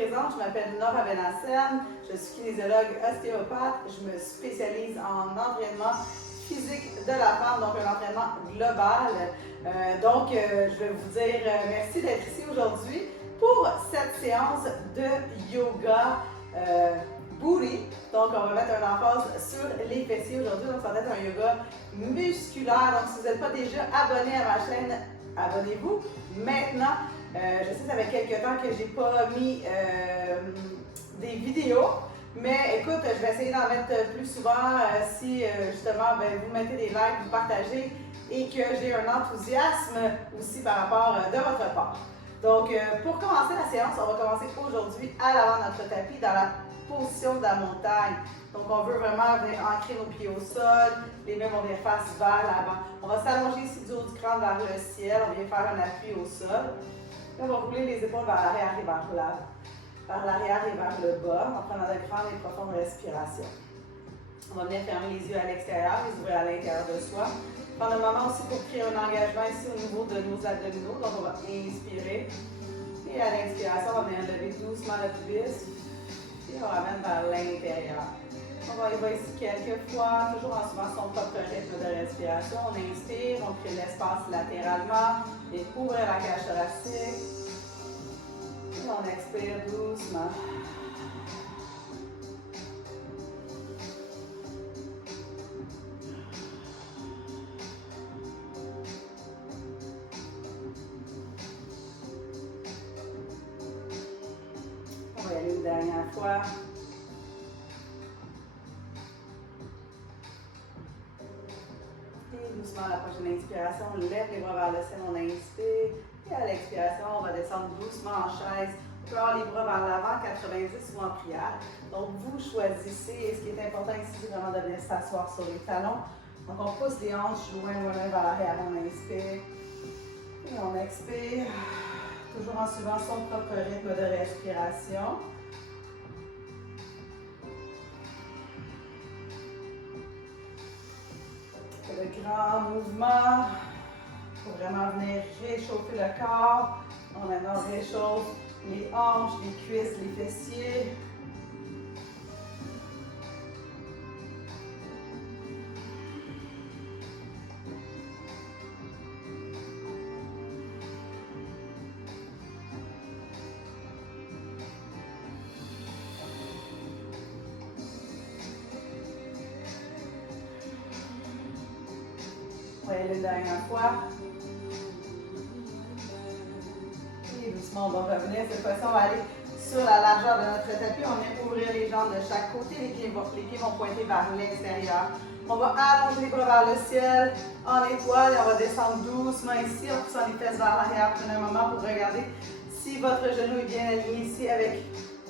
présente, je m'appelle Nora Benassène, je suis kinésiologue ostéopathe, je me spécialise en entraînement physique de la femme, donc un entraînement global. Je vais vous dire merci d'être ici aujourd'hui pour cette séance de yoga booty. Donc, on va mettre un emphase sur les fessiers aujourd'hui. Donc, ça va être un yoga musculaire. Donc, si vous n'êtes pas déjà abonné à ma chaîne, abonnez-vous maintenant. Je sais que ça fait quelques temps que je n'ai pas mis des vidéos. Mais écoute, je vais essayer d'en mettre plus souvent si justement vous mettez des likes, vous partagez et que j'ai un enthousiasme aussi par rapport de votre part. Donc, pour commencer la séance, on va commencer aujourd'hui à l'avant de notre tapis dans la position de la montagne. Donc, on veut vraiment venir ancrer nos pieds au sol, les mains vont venir face vers l'avant. On va s'allonger ici du haut du crâne vers le ciel, on vient faire un appui au sol. Puis on va rouler les épaules vers l'arrière et vers l'arrière et vers le bas, en prenant de grandes et profondes respirations. On va venir fermer les yeux à l'extérieur, les ouvrir à l'intérieur de soi. Prendre un moment aussi pour créer un engagement ici au niveau de nos abdominaux. Donc, on va inspirer. Et à l'expiration, on va venir lever doucement le pubis. Et on ramène vers l'intérieur. On va y aller ici quelques fois, toujours en suivant son propre rythme de respiration. On inspire, on crée l'espace latéralement. Et ouvrir la cage thoracique. Et on expire doucement. On va y aller une dernière fois. Et doucement, à la prochaine inspiration, on lève les bras vers le ciel, on inspire. Et à l'expiration, on va descendre doucement en chaise. On peut avoir les bras vers l'avant, 90 ou en prière. Donc, vous choisissez. Et ce qui est important ici, c'est vraiment de venir s'asseoir sur les talons. Donc, on pousse les hanches loin vers l'arrière. On inspire. Et on expire. Toujours en suivant son propre rythme de respiration. De grands mouvements pour vraiment venir réchauffer le corps. On maintenant réchauffe les hanches, les cuisses, les fessiers. On va y aller une dernière fois. Et doucement, on va revenir. Cette fois-ci, on va aller sur la largeur de notre tapis. On vient ouvrir les jambes de chaque côté. Les pieds vont pointer vers l'extérieur. On va allonger les bras vers le ciel en étoile et on va descendre doucement ici en poussant les fesses vers l'arrière. Prenez un moment pour regarder si votre genou est bien aligné ici avec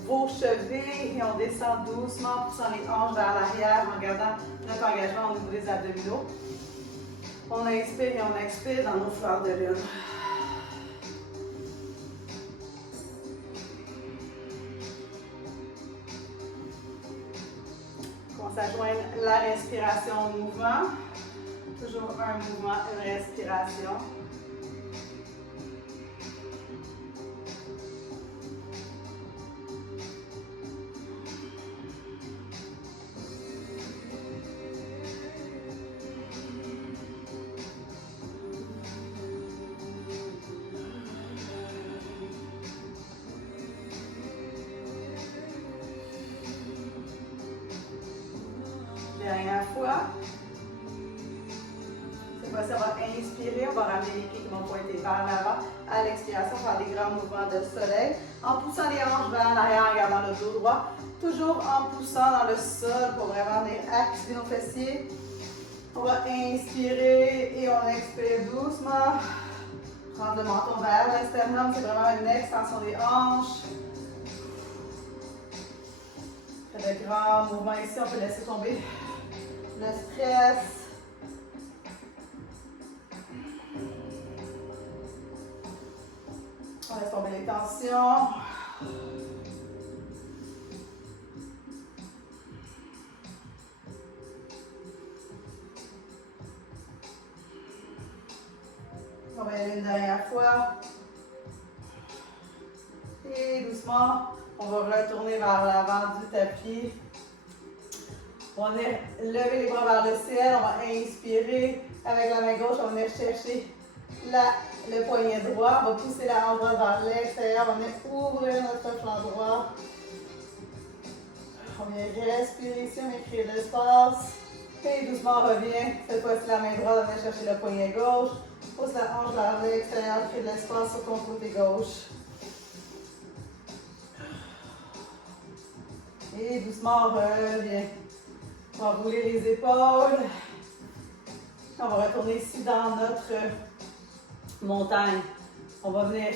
vos chevilles. Et on descend doucement en poussant les hanches vers l'arrière en gardant notre engagement au niveau des abdominaux. On inspire et on expire dans nos fleurs de lune. On s'adjoigne la respiration au mouvement. Toujours un mouvement, une respiration. Dernière fois. Cette fois-ci, on va inspirer, on va ramener les pieds qui vont pointer vers l'avant. À l'expiration, on va faire des grands mouvements de soleil. En poussant les hanches vers l'arrière, en gardant le dos droit. Toujours en poussant dans le sol pour vraiment venir activer nos fessiers. On va inspirer et on expire doucement. Prendre le menton vers l'esternum, c'est vraiment une extension des hanches. Fait de grands mouvements ici, on peut laisser tomber le stress. On laisse tomber les tensions. On va y aller une dernière fois. Et doucement, On va retourner vers l'avant du tapis. On va venir lever les bras vers le ciel. On va inspirer avec la main gauche. On va venir chercher le poignet droit. On va pousser la hanche droite vers l'extérieur. On va venir ouvrir notre flanc droit. On vient respirer ici. On vient créer de l'espace. Et doucement on revient. Cette fois-ci la main droite. On vient chercher le poignet gauche. Pousse la hanche vers l'extérieur. Crée de l'espace sur ton côté gauche. Et doucement on revient. On va rouler les épaules. On va retourner ici dans notre montagne. On va venir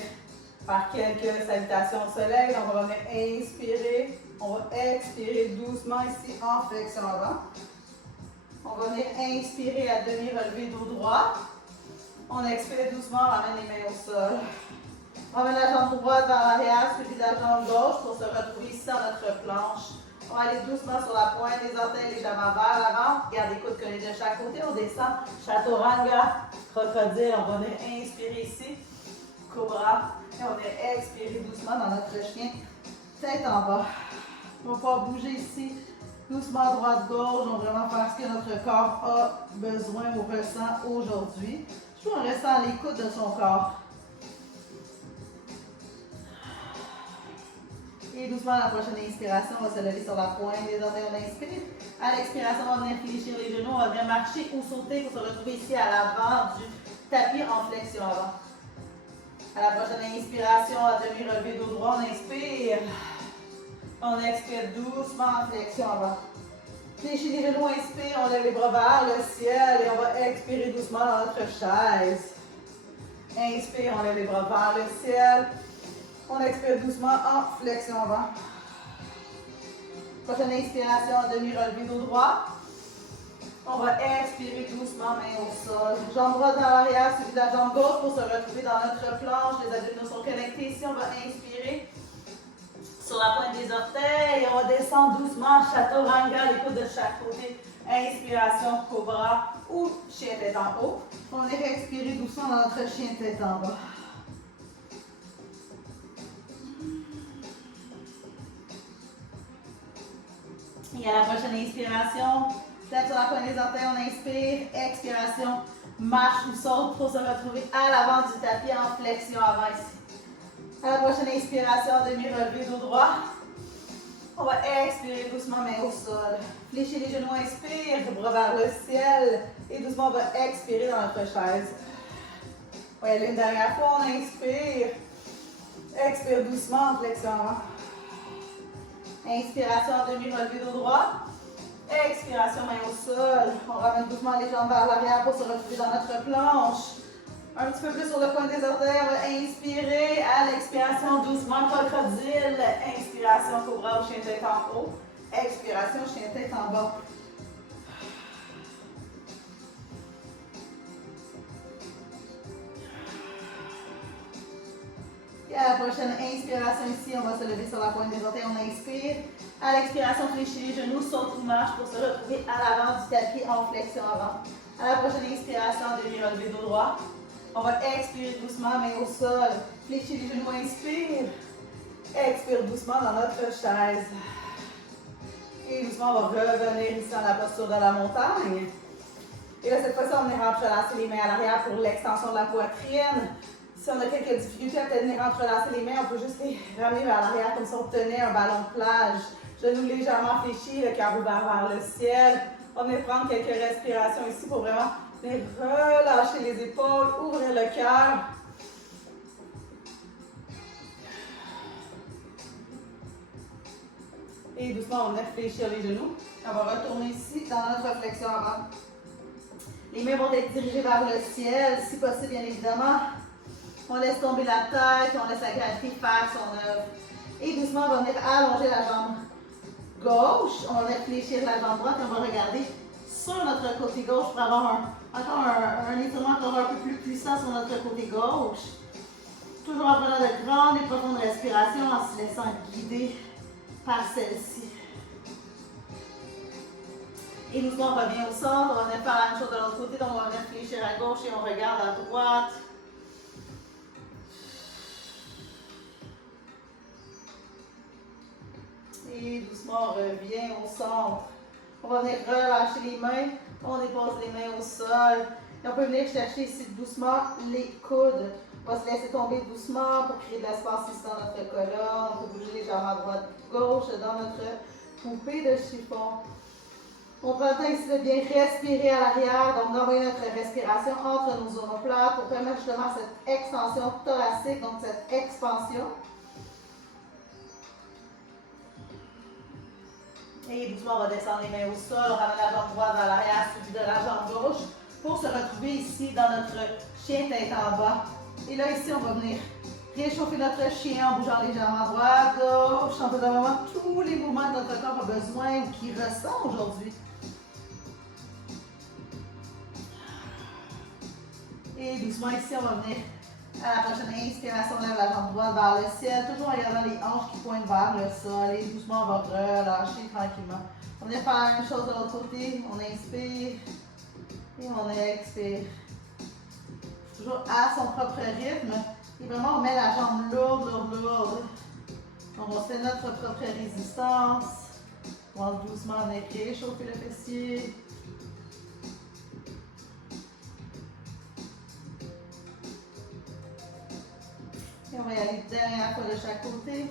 faire quelques salutations au soleil. On va venir inspirer. On va expirer doucement ici en flexion avant. On va venir inspirer à demi relevé dos droit. On expire doucement, on ramène les mains au sol. On ramène la jambe droite vers l'arrière, suivi de la jambe gauche pour se retrouver ici dans notre planche. On va aller doucement sur la pointe des orteils, légèrement vers l'avant. Garde les coudes collés de chaque côté. On descend. Chaturanga, crocodile. On va venir inspirer ici. Cobra. Et on va venir expirer doucement dans notre chien. Tête en bas. On va pouvoir bouger ici. Doucement droite-gauche. On va vraiment faire ce que notre corps a besoin ou ressent aujourd'hui. Toujours en restant à l'écoute de son corps. Et doucement, à la prochaine inspiration, on va se lever sur la pointe des orteils, on inspire. À l'expiration, on va venir fléchir les genoux, on va venir marcher ou sauter pour se retrouver ici à l'avant du tapis en flexion avant. À la prochaine inspiration, à demi relevé dos droit, on inspire. On expire doucement en flexion avant. Fléchis les genoux, inspire, on lève les bras vers le ciel et on va expirer doucement dans notre chaise. Inspire, on lève les bras vers le ciel. On expire doucement en flexion avant. Prochaine inspiration, demi-relevé dos droit. On va expirer doucement, main au sol. Jambe droite dans l'arrière, suivi de la jambe gauche pour se retrouver dans notre planche. Les abdominaux sont connectés. Ici, on va inspirer sur la pointe des orteils. On va descendre doucement, chaturanga, les coudes de chaque côté. Inspiration, cobra ou chien tête en haut. On va expirer doucement dans notre chien tête en bas. Et à la prochaine inspiration, tête sur la pointe des orteils, on inspire, expiration, marche ou saute pour se retrouver à l'avant du tapis en flexion avant ici. À la prochaine inspiration, demi-relevé dos droit. On va expirer doucement, main au sol. Fléchis les genoux, inspire, bras vers le ciel. Et doucement, on va expirer dans notre chaise. On va y aller une dernière fois, on inspire. Expire doucement en flexion avant. Inspiration, demi-relevé dos droit. Expiration, main au sol. On ramène doucement les jambes vers l'arrière pour se retrouver dans notre planche. Un petit peu plus sur le point des orteils. On va inspirer. À l'expiration, doucement, crocodile. Inspiration, cobra ou chien tête en haut. Expiration, chien tête en bas. Et à la prochaine inspiration ici, on va se lever sur la pointe des orteils, on inspire. À l'expiration, fléchis les genoux, saute ou marche pour se retrouver à l'avant du tapis en flexion avant. À la prochaine inspiration, demi-relevé dos droit. On va expirer doucement, main au sol. Fléchis les genoux, inspire. Expire doucement dans notre chaise. Et doucement, on va revenir ici dans la posture de la montagne. Et là, cette fois-ci, on va entrelacer les mains à l'arrière pour l'extension de la poitrine. Si on a quelques difficultés à venir entrelacer les mains, on peut juste les ramener vers l'arrière comme si on tenait un ballon de plage. Genoux légèrement fléchis, le cœur ouvert vers le ciel. On va venir prendre quelques respirations ici pour vraiment venir relâcher les épaules, ouvrir le cœur. Et doucement, on va venir fléchir les genoux. On va retourner ici dans notre flexion avant. Les mains vont être dirigées vers le ciel, si possible, bien évidemment. On laisse tomber la tête, on laisse la gravité faire son œuvre. Et doucement, on va venir allonger la jambe gauche. On va venir fléchir la jambe droite et on va regarder sur notre côté gauche pour avoir encore un étirement encore un peu plus puissant sur notre côté gauche. Toujours en prenant de grandes et profondes respirations en se laissant guider par celle-ci. Et doucement, on revient au centre. On va venir faire la même chose de l'autre côté. Donc, on va venir fléchir à gauche et on regarde à droite. Et doucement, on revient au centre. On va venir relâcher les mains. On dépose les mains au sol. Et on peut venir chercher ici doucement les coudes. On va se laisser tomber doucement pour créer de l'espace ici dans notre colonne. On peut bouger les jambes à droite, gauche dans notre poupée de chiffon. On prend le temps ici de bien respirer à l'arrière, donc d'envoyer notre respiration entre nos omoplates pour permettre justement cette extension thoracique, donc cette expansion. Et doucement, on va descendre les mains au sol, on ramène la jambe droite vers l'arrière, suivi de la jambe gauche, pour se retrouver ici dans notre chien tête en bas. Et là, ici, on va venir réchauffer notre chien en bougeant les jambes à droite, gauche, en faisant vraiment tous les mouvements que notre corps a besoin ou qu'il ressent aujourd'hui. Et doucement, ici, on va venir à la prochaine inspiration, on lève la jambe droite vers le ciel, toujours en gardant les hanches qui pointent vers le sol. Et doucement, on va relâcher tranquillement. On vient faire la même chose de l'autre côté. On inspire et on expire. Toujours à son propre rythme. Et vraiment, on met la jambe lourde, lourde, lourde. Donc, on se fait notre propre résistance. On va doucement venir réchauffer le fessier. Et on va y aller dernière fois de chaque côté.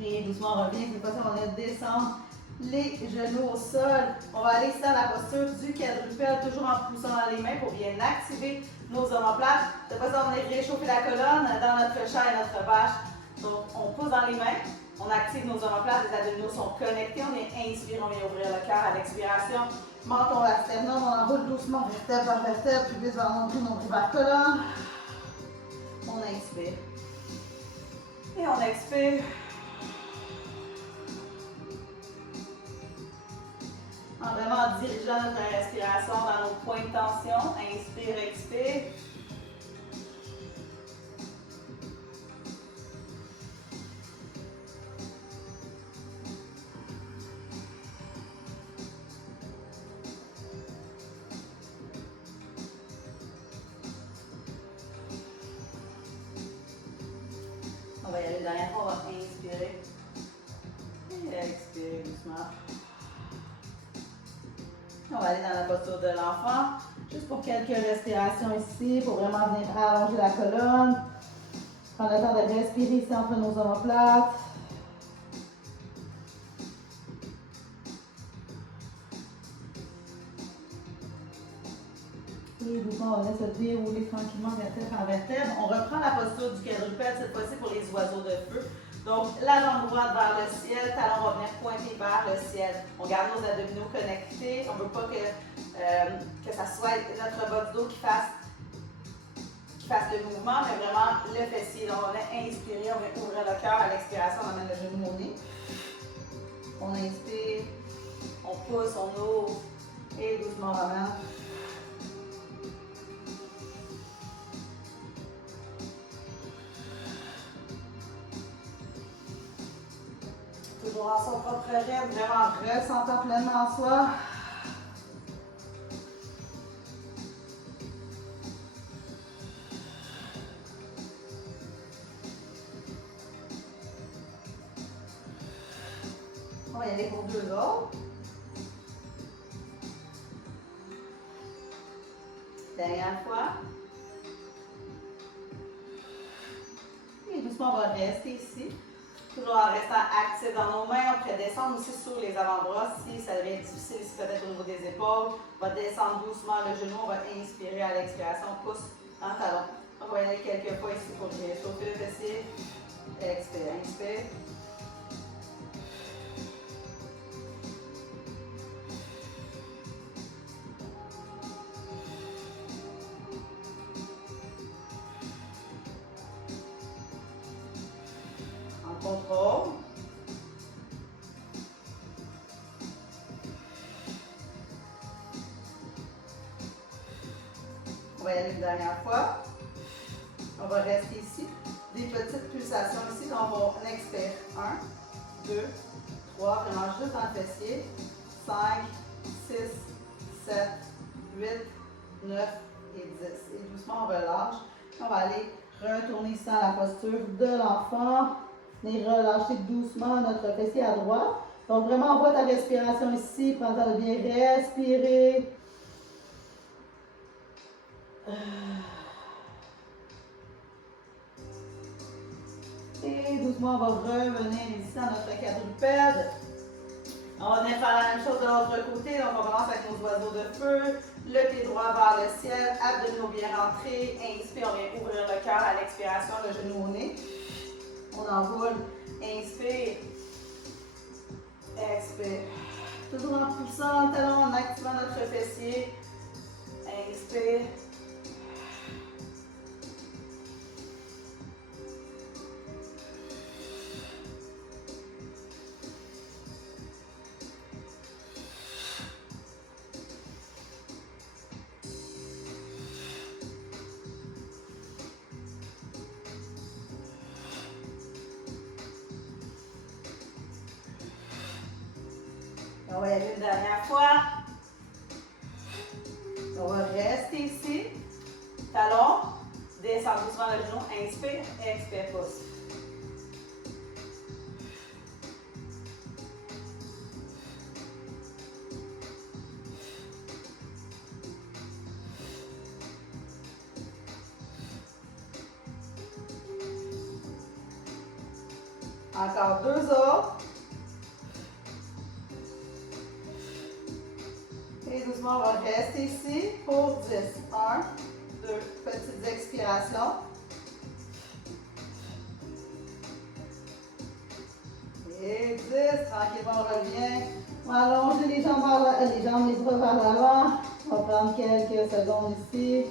Et doucement, on revient. Cette fois-ci, on va descendre les genoux au sol. On va aller dans la posture du quadrupède, toujours en poussant les mains pour bien activer nos omoplates. Cette fois-ci, on va venir réchauffer la colonne dans notre chat et notre vache. Donc, on pousse dans les mains. On active nos omoplates, les abdominaux sont connectés. On vient inspirer, on vient ouvrir le cœur à l'expiration. Menton vers sternum, on enroule doucement vertèbre par vertèbre, pubis vers nombril, nombril vers colonne. On inspire. Et on expire. En vraiment dirigeant notre respiration dans nos points de tension. Inspire, expire. On va y aller derrière, on va inspirer et expirer doucement. On va aller dans la posture de l'enfant, juste pour quelques respirations ici, pour vraiment venir allonger la colonne. Prendre le temps de respirer ici entre nos omoplates. Et doucement, on laisse se dérouler tranquillement vertèbre par vertèbre. On reprend la posture du quadrupède, cette fois-ci pour les oiseaux de feu. Donc, la jambe droite vers le ciel, talon va venir pointer vers le ciel. On garde nos abdominaux connectés. On ne veut pas que ça soit notre bas du dos qui fasse le mouvement, mais vraiment le fessier. Donc, on va inspirer, on va ouvrir le cœur à l'expiration, on amène le genou au nez. On inspire, on pousse, on ouvre et doucement on ramène. Toujours en son propre rythme, vraiment ressentant pleinement en soi. On va y aller pour deux autres. Dernière fois. Et doucement, on va rester ici. Toujours en restant actif dans nos mains. On pourrait descendre aussi sur les avant-bras si ça devient difficile, si peut-être au niveau des épaules. On va descendre doucement le genou. On va inspirer à l'expiration. Pousse en talon. On va y aller quelques fois ici pour réchauffer le fessier. Expire, inspire. Contrôle. On va y aller une dernière fois. On va rester ici. Des petites pulsations ici. Donc, on expire. 1, 2, 3. Vraiment juste dans le fessier. 5, 6, 7, 8, 9 et 10. Et doucement, on relâche. On va aller Retournez ici dans la posture de l'enfant. Venez relâcher doucement notre fessier à droite. Donc vraiment, envoie ta respiration ici. Prends le temps de bien respirer. Et doucement, on va revenir ici dans notre quadrupède. On va venir faire la même chose de l'autre côté. Donc, on commence avec nos oiseaux de feu. Le pied droit vers le ciel, abdominaux bien rentrés. Inspire, on vient ouvrir le cœur à l'expiration, le genou au nez. On enroule. Inspire. Expire. Toujours en poussant le talon, en activant notre fessier. Inspire. On va y aller une dernière fois. On va rester ici. Talon. Descends doucement le genou. Inspire. Expire. Pousse. Encore deux autres. Et doucement, on va rester ici pour 10. 1, 2, petites expirations. Et 10. Tranquillement, on revient. On va allonger les jambes, les bras vers l'avant. On va prendre quelques secondes ici.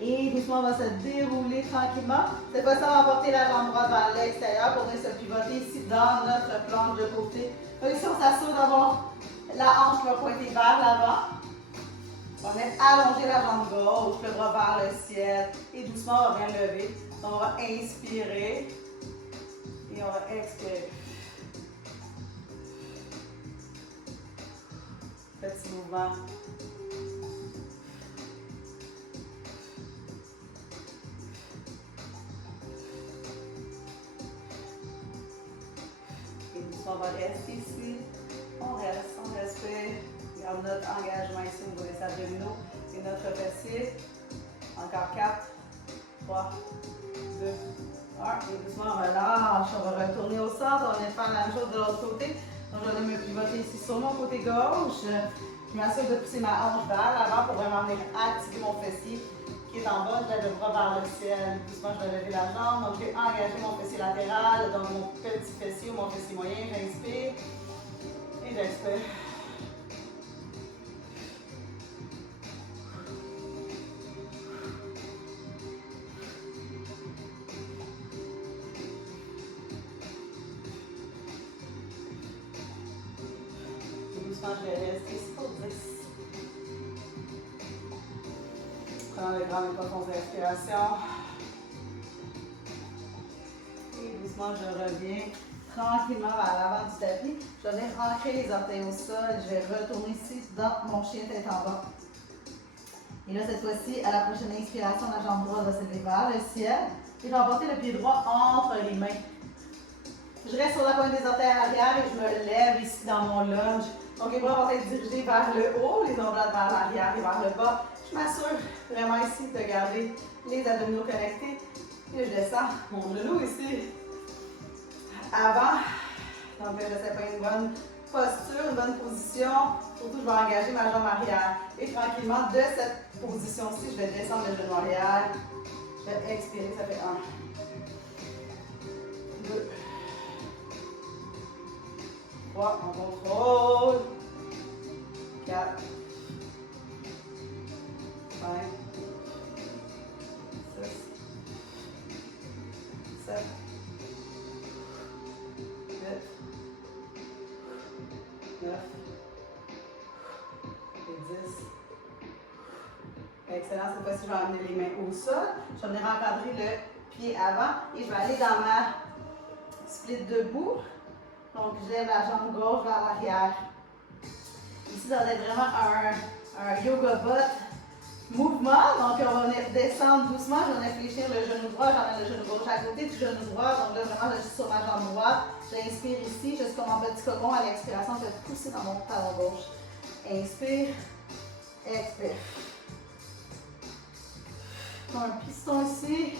Et doucement, on va se dérouler tranquillement. Cette fois-ci, on va porter la jambe droite vers l'extérieur pour venir se pivoter ici dans notre planche de côté. Donc ici, on s'assure d'avoir la hanche qui va pointer vers l'avant. On va venir allonger la jambe gauche, le bras vers le ciel. Et doucement, on va bien lever. Donc, on va inspirer. Et on va expirer. Petit mouvement. On va rester ici. On respire. Garde notre engagement ici au niveau des abdominaux et notre fessier. Encore 4, 3, 2, 1. Et doucement, on relâche. On va retourner au centre. On va faire la même chose de l'autre côté. Donc, je vais me pivoter ici sur mon côté gauche. Je m'assure de pousser ma hanche vers l'avant pour vraiment venir activer mon fessier qui est en bas. Je lève le bras vers le ciel. Doucement, je vais lever la jambe. Donc, je vais engager mon fessier latéral, donc mon petit fessier ou mon fessier moyen. J'inspire et j'expire. Et doucement, je vais rester ici pour 10. Prenons les grandes et profondes respirations. Et doucement, je reviens tranquillement vers l'avant du tapis. Je vais venir ancrer les orteils au sol. Je vais retourner ici dans mon chien tête en bas. Et là, cette fois-ci, à la prochaine inspiration, la jambe droite va s'élever vers le ciel. Et je vais emporter le pied droit entre les mains. Je reste sur la pointe des orteils à l'arrière et je me lève ici dans mon lunge. Donc, les bras vont être dirigés vers le haut, les omoplates vers l'arrière et vers le bas. Je m'assure vraiment ici de garder les abdominaux connectés. Et je descends mon genou ici avant. Donc, j'essaie pas une bonne posture, une bonne position. Surtout, je vais engager ma jambe arrière. Et tranquillement, de cette position-ci, je vais descendre le genou arrière. Je vais expirer, ça fait 1, 2, 3, on contrôle. 4, 5, 6, 7, 8, 9 et 10. Excellent. Cette fois-ci, je vais amener les mains au sol. Je vais venir encadrer le pied avant et je vais aller dans ma split debout. Donc, je lève la jambe gauche vers l'arrière. Ici, ça va être vraiment un yoga butt mouvement. Donc, on va venir descendre doucement. Je vais réfléchir le genou droit. J'emmène le genou gauche à côté du genou droit. Donc là, vraiment, je suis sur ma jambe droite. J'inspire ici. Je suis comme en petit cocon. À l'expiration, je vais pousser dans mon talon gauche. Inspire. Expire. Un piston ici.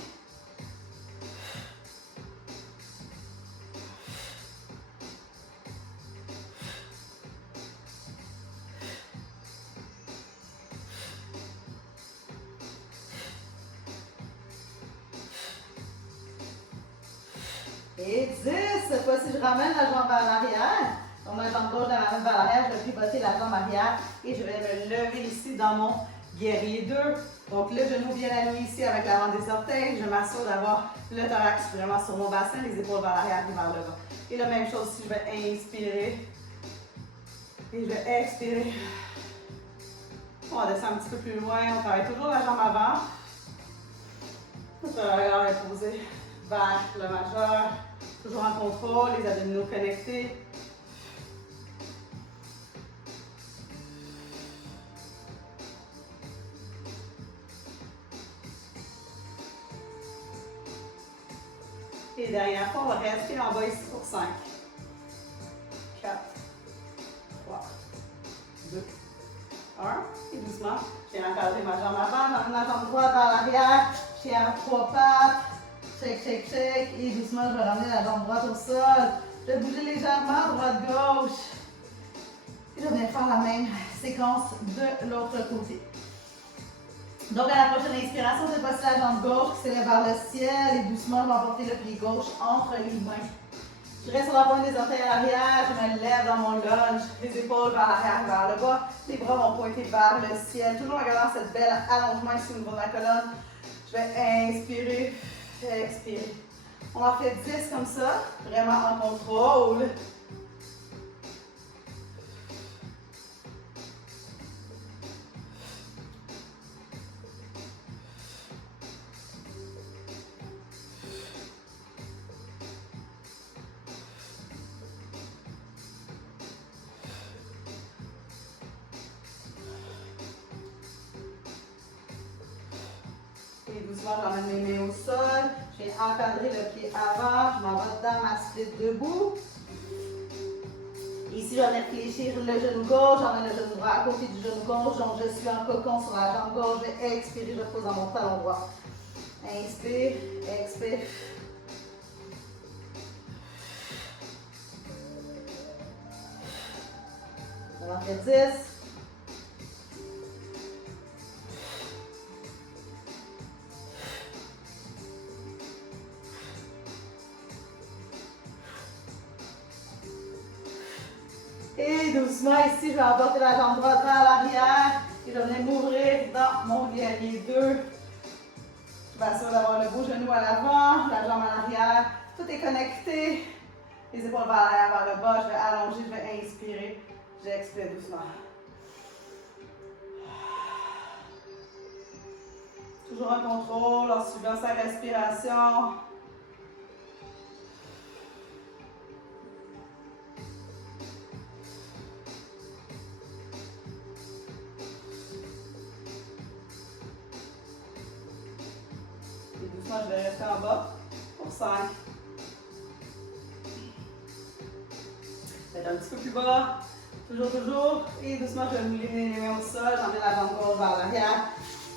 Et 10. Cette fois-ci, je ramène la jambe vers l'arrière. Donc, ma jambe gauche, je la ramène vers l'arrière. Je vais pivoter la jambe arrière et je vais me lever ici dans mon guerrier 2. Donc, le genou bien aligné ici avec l'avant des orteils. Je m'assure d'avoir le thorax vraiment sur mon bassin, les épaules vers l'arrière et vers le bas. Et la même chose ici, je vais inspirer. Et je vais expirer. On va descendre un petit peu plus loin. On travaille toujours la jambe avant. Le travailleur est posé vers le majeur. Toujours en contrôle, les abdominaux connectés. Et dernière fois, on va rester en bas ici pour 5. 4, 3, 2, 1. Et doucement, je viens encadrer ma jambe avant, j'emmène ma jambe droite vers l'arrière. Je tiens à 3 pattes. Shake, shake, shake. Et doucement, je vais ramener la jambe droite au sol. Je vais bouger légèrement droite-gauche. Et je viens faire la même séquence de l'autre côté. Donc, à la prochaine inspiration, cette fois-ci, la jambe gauche qui s'élève vers le ciel. Et doucement, je vais emporter le pied gauche entre les mains. Je reste sur la pointe des orteils à l'arrière. Je me lève dans mon lunge. Les épaules vers l'arrière, vers le bas. Les bras vont pointer vers le ciel. Toujours en gardant cette belle allongement ici au niveau de la colonne. Je vais inspirer. Expirer. On en fait 10 comme ça, vraiment en contrôle. Et doucement, j'emmène mes mains au sol. Je vais encadrer le pied avant. Je m'en vais dans ma split debout. Ici, je vais réfléchir le genou gauche. J'emmène le genou droit à côté du genou gauche. Donc, je suis en cocon sur la jambe gauche. Je vais expirer. Je pose dans mon talon droit. Inspire, expire. On en fait 10. Et doucement, ici, je vais emporter la jambe droite vers l'arrière et je vais m'ouvrir dans mon guerrier 2. Je m'assure d'avoir le beau genou à l'avant, la jambe à l'arrière. Tout est connecté. Les épaules vers l'arrière, vers le bas. Je vais allonger, je vais inspirer. J'expire doucement. Toujours en contrôle, en suivant sa respiration. Je vais rester en bas pour 5. Peut-être un petit peu plus bas. Toujours. Et doucement, je vais me lever les mains au sol. J'emmène la jambe gauche vers l'arrière.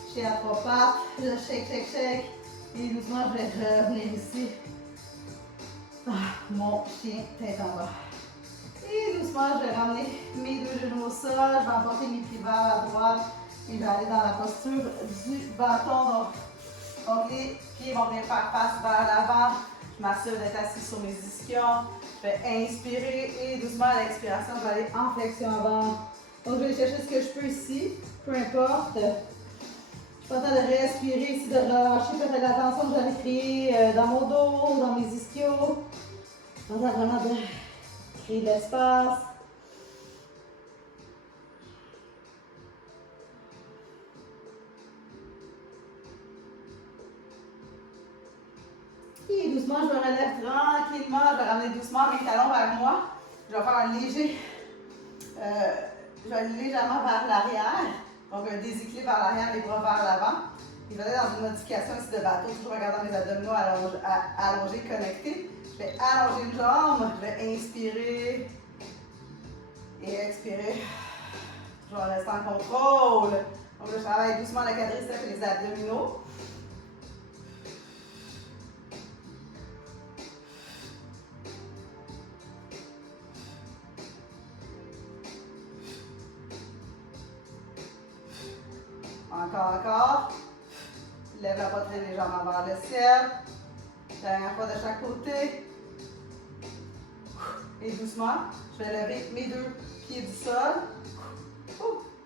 Je tiens à 3 pattes. Je shake, shake, shake. Et doucement, je vais revenir ici. Mon chien tête en bas. Et doucement, je vais ramener mes 2 genoux au sol. Je vais emporter mes pieds vers la droite. Et je vais aller dans la posture du bâton. Donc, les pieds vont venir faire face vers l'avant. Je m'assure d'être assis sur mes ischions. Je vais inspirer et doucement à l'expiration, je vais aller en flexion avant. Donc, je vais aller chercher ce que je peux ici, peu importe. Je suis pas en train de respirer ici, de relâcher, de faire attention que j'allais créer dans mon dos, dans mes ischios. Je suis en train vraiment de créer de l'espace. Et doucement, je me relève tranquillement. Je vais ramener doucement mes talons vers moi. Je vais faire un léger Je vais aller légèrement vers l'arrière. Donc, un déséquilibre vers l'arrière, les bras vers l'avant. Et je vais aller dans une modification ici de bateau, toujours regardant mes abdominaux allongés, connectés. Je vais allonger une jambe. Je vais inspirer et expirer. Toujours en restant en contrôle. Donc, je travaille doucement le quadriceps et les abdominaux. Encore. Lève la poitrine légèrement vers le ciel. Dernière fois de chaque côté. Et doucement, je vais lever mes deux pieds du sol.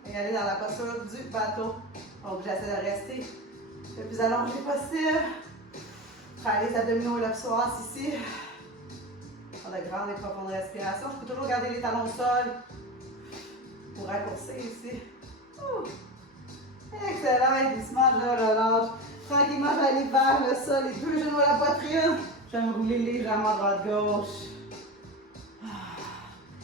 Et aller dans la posture du bateau. Donc, j'essaie de rester le plus allongé possible. Travailler les abdominaux et le psoas ici. Prendre de grandes et profondes respirations. Je peux toujours garder les talons au sol pour raccourcir ici. Excellent, et doucement, je relâche. Tranquillement, je vais aller vers le sol, les deux genoux à la poitrine. Je vais me rouler légèrement droite-gauche.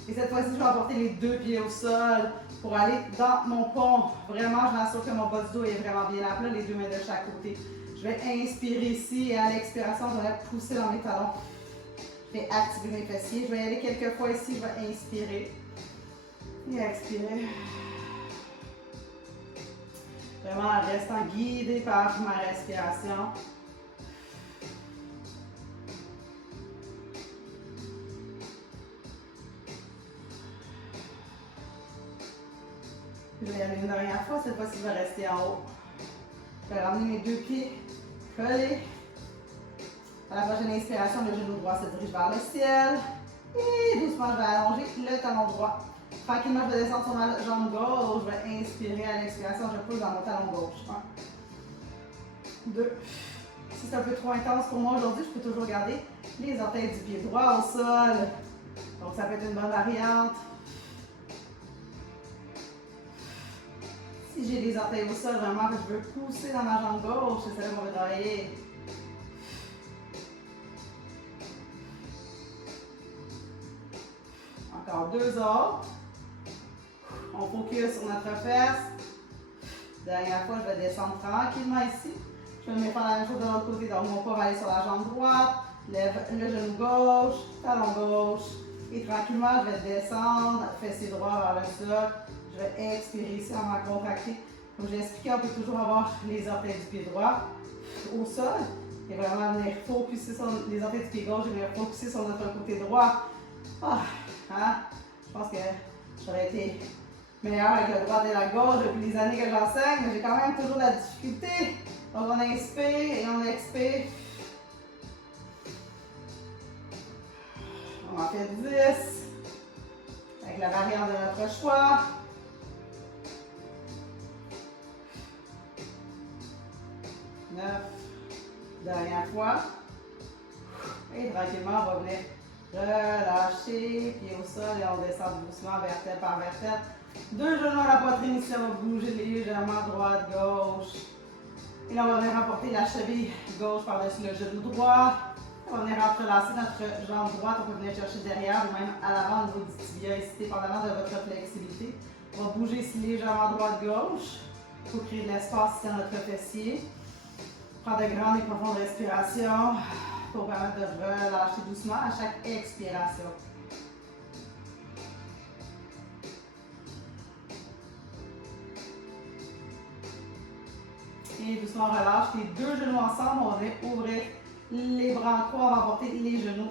Et cette fois-ci, je vais apporter les deux pieds au sol pour aller dans mon pont. Vraiment, je m'assure que mon bas du dos est vraiment bien à plat, les deux mains de chaque côté. Je vais inspirer ici et à l'expiration, je vais pousser dans mes talons. Je vais activer mes fessiers. Je vais y aller quelques fois ici, je vais inspirer et expirer. Vraiment en restant guidé par ma respiration. Je vais y aller une dernière fois. Cette fois-ci, je vais rester en haut. Je vais ramener mes deux pieds collés. À la prochaine inspiration, le genou droit se dirige vers le ciel. Et doucement, je vais allonger le talon droit. Tranquillement, je vais descendre sur ma jambe gauche. Je vais inspirer à l'expiration. Je pousse dans mon talon gauche. 1, 2. Si c'est un peu trop intense pour moi aujourd'hui, je peux toujours garder les orteils du pied droit au sol. Donc, ça peut être une bonne variante. Si j'ai les orteils au sol, vraiment que je veux pousser dans ma jambe gauche, c'est ça qu'on va travailler. Encore 2 autres. On focus sur notre fesse. Dernière fois, je vais descendre tranquillement ici. Je vais me faire la même chose de l'autre côté. Donc, mon poids va aller sur la jambe droite. Lève le genou gauche, talon gauche. Et tranquillement, je vais descendre, fessier droit vers le sol. Je vais expirer ici en m'a contracté. Comme j'ai expliqué, on peut toujours avoir les orteils du pied droit au sol. Et vraiment venir focuser sur les orteils du pied gauche et venir focuser sur notre côté droit. Je pense que j'aurais été meilleure avec la droite et la gauche depuis les années que j'enseigne, mais j'ai quand même toujours la difficulté. Donc on inspire et on expire. On en fait 10. Avec la variante de notre choix. 9. Dernière fois. Et tranquillement, on va venir relâcher, pied au sol et on descend doucement vertèbre par vertèbre. Deux genoux à la poitrine ici, on va bouger légèrement droite, gauche. Et là, on va venir apporter la cheville gauche par-dessus le genou droit. On va venir entrelacer notre jambe droite, on peut venir chercher derrière ou même à l'avant au niveau du tibia ici, dépendamment de votre flexibilité. On va bouger ici légèrement droite-gauche pour créer de l'espace ici dans notre fessier. Prendre de grandes et profondes respirations pour permettre de relâcher doucement à chaque expiration. Et doucement, on relâche les deux genoux ensemble. On va venir ouvrir les bras en croix. On va porter les genoux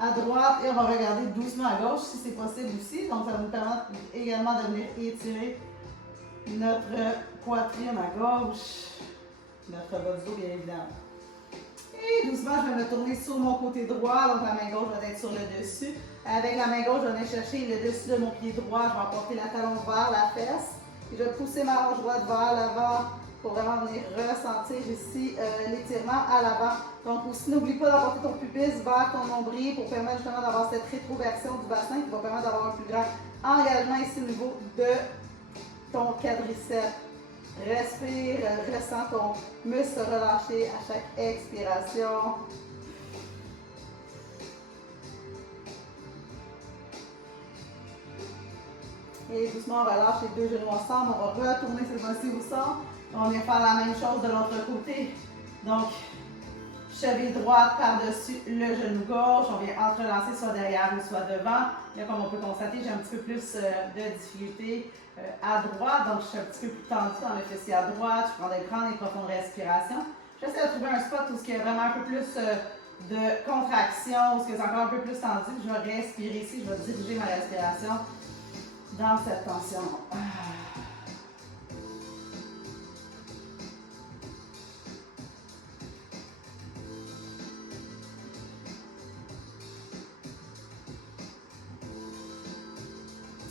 à droite et on va regarder doucement à gauche si c'est possible aussi. Donc, ça va nous permettre également de venir étirer notre poitrine à gauche. Notre bas du dos, bien évidemment. Et doucement, je vais me tourner sur mon côté droit. Donc, la main gauche va être sur le dessus. Avec la main gauche, je vais venir chercher le dessus de mon pied droit. Je vais apporter la talon vers la fesse. Et je vais pousser ma hanche droite vers l'avant pour vraiment venir ressentir ici l'étirement à l'avant. Donc, aussi, n'oublie pas d'apporter ton pubis vers ton nombril pour permettre justement d'avoir cette rétroversion du bassin qui va permettre d'avoir un plus grand engagement ici au niveau de ton quadriceps. Respire, ressens ton muscle relâcher à chaque expiration. Et doucement, on relâche les deux genoux ensemble. On va retourner cette fois-ci au centre. On vient faire la même chose de l'autre côté. Donc, cheville droite par-dessus le genou gauche. On vient entrelacer soit derrière ou soit devant. Là, comme on peut constater, j'ai un petit peu plus de difficulté à droite. Donc, je suis un petit peu plus tendue dans le fessier à droite. Je prends des grandes et profondes respirations. J'essaie de trouver un spot où il y a vraiment un peu plus de contraction, où c'est encore un peu plus tendu. Je vais respirer ici. Je vais diriger ma respiration dans cette tension.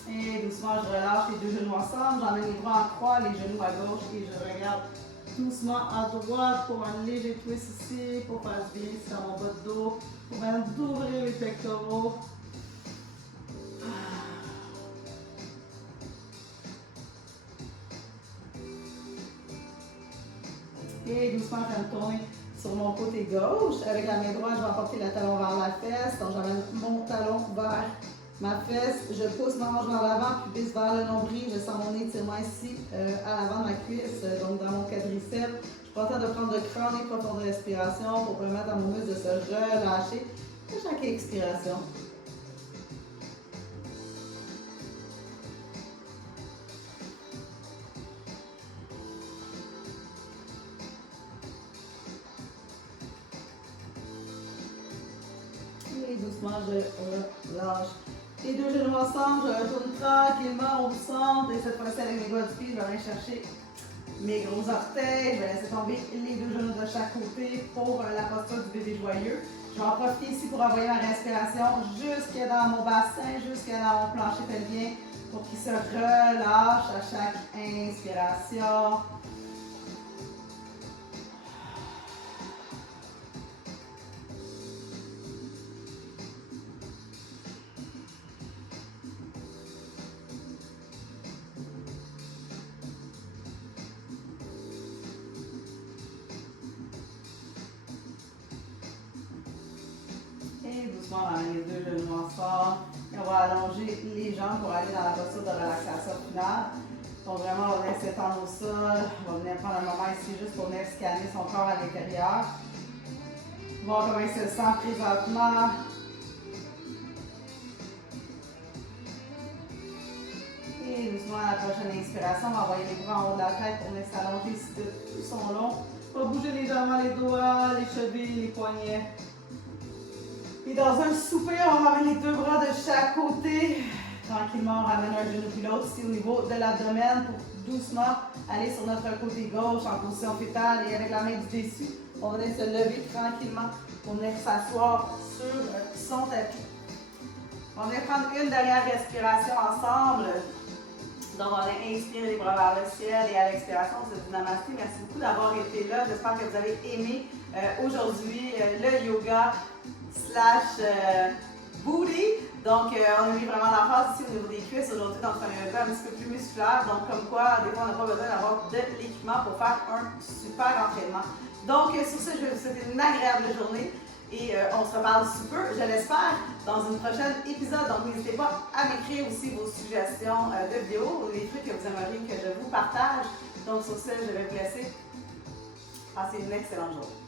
Et doucement, je relâche les deux genoux ensemble. J'emmène les bras en croix, les genoux à gauche et je regarde doucement à droite pour un léger twist ici, pour faire du bien ici dans mon bas de dos, pour même d'ouvrir les pectoraux. Et doucement, je vais me tourner sur mon côté gauche. Avec la main droite, je vais emporter le talon vers la fesse. Donc, j'amène mon talon vers ma fesse. Je pousse ma hanche vers l'avant, puis baisse vers le nombril. Je sens mon étirement ici, à l'avant de ma cuisse, donc dans mon quadriceps. Je prends le temps de prendre de grandes et profondes respirations pour permettre à mon muscle de se relâcher à chaque expiration. Et doucement, je relâche les deux genoux ensemble. Je retourne tranquillement au centre. Et cette fois-ci, avec mes doigts du pied, je vais aller chercher mes gros orteils. Je vais laisser tomber les deux genoux de chaque côté pour la posture du bébé joyeux. Je vais en profiter ici pour envoyer ma respiration jusque dans mon bassin, jusque dans mon plancher pelvien pour qu'il se relâche à chaque inspiration. Et doucement, on amène les deux genoux ensemble. Et on va allonger les jambes pour aller dans la posture de relaxation finale. Donc vraiment, on va venir s'étendre au sol. On va venir prendre un moment ici juste pour venir scanner son corps à l'intérieur. Voir comment il se sent présentement. Et doucement, à la prochaine inspiration, on va envoyer les bras en haut de la tête pour venir s'allonger ici de tout son long. On va bouger légèrement les doigts, les chevilles, les poignets. Et dans un soupir, on ramène les deux bras de chaque côté. Tranquillement, on ramène un genou puis l'autre ici au niveau de l'abdomen pour doucement aller sur notre côté gauche en position fétale et avec la main du dessus. On va venir se lever tranquillement pour venir s'asseoir sur son tapis. On va venir prendre une dernière respiration ensemble. Donc, on va inspirer les bras vers le ciel et à l'expiration, on se dit namasté. Merci beaucoup d'avoir été là. J'espère que vous avez aimé aujourd'hui le yoga / booty. Donc, on a mis vraiment l'emphase ici au niveau des cuisses aujourd'hui. Donc, c'est un yoga un petit peu plus musculaire. Donc, comme quoi, des fois, on n'a pas besoin d'avoir de l'équipement pour faire un super entraînement. Donc, sur ce, je vais vous souhaiter une agréable journée. Et on se reparle sous peu, je l'espère, dans une prochaine épisode. Donc, n'hésitez pas à m'écrire aussi vos suggestions de vidéos ou les trucs que vous aimeriez que je vous partage. Donc, sur ce, je vais vous laisser. Passez une excellente journée.